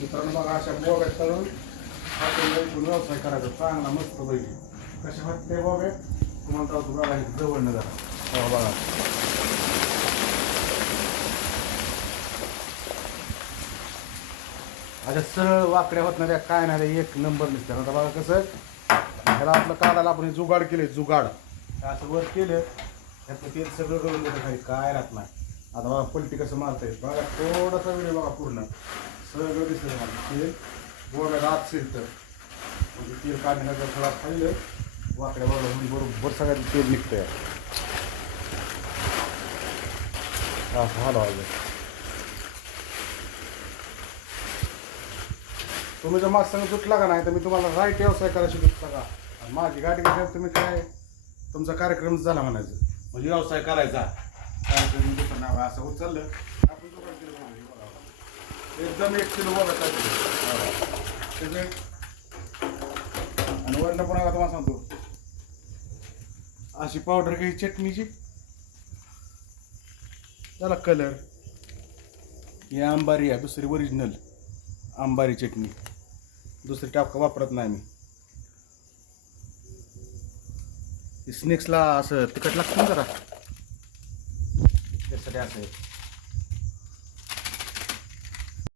मित्रांनो बघा अशा बोब्या तळून आपण इथून व्यवसाय करायचा. चांगला मस्त पाहिजे कशा होत ते बोब्या तुम्हाला तर तुम्हाला इथं जवळ न जरा. बघा अशा सरळ वाकड्या होत नाही काय नाही एक नंबर निघतात आता बघा कसं ह्याला आपलं काढायला आपण हे जुगाड केले जुगाड. असं वर केलं ह्यातलं तेल सगळं करून देतं खाली काय राहत नाही. आता बघा पलटी कसं मारता येईल बघा थोडासा वेळ बघा पूर्ण. सगळं दिसलं मला तेल गोव्यात आत शिरतं म्हणजे तेल काढण्याचा थोडा खाल्लं वाकड्या बघा बरोबर सगळ्यात तेल निघतंय असं हलवायचं तुम्ही जर माझं संग तुटला का नाही तर मी तुम्हाला राईट व्यवसाय करायला शिकवतो का आणि माझी गाडी घेतल्यावर तुम्ही काय तुमचा कार्यक्रम झाला म्हणायचं म्हणजे व्यवसाय करायचा कार्यक्रम दुसरं नाव. असं उचललं आपण दुकान केलं बघा, हे बघा. एकदम एक किलो बघा काय आणि वरण पण आता तुम्हाला सांगतो. अशी पावडर घ्यायची चटणीची. त्याला कलर ही आंबारी आहे दुसरी ओरिजिनल आंबारी चटणी. दुसरी टापका वापरत नाही मी. स्नेक्सला असं तिखट लागतं ना जरा. त्यासाठी असं आहे.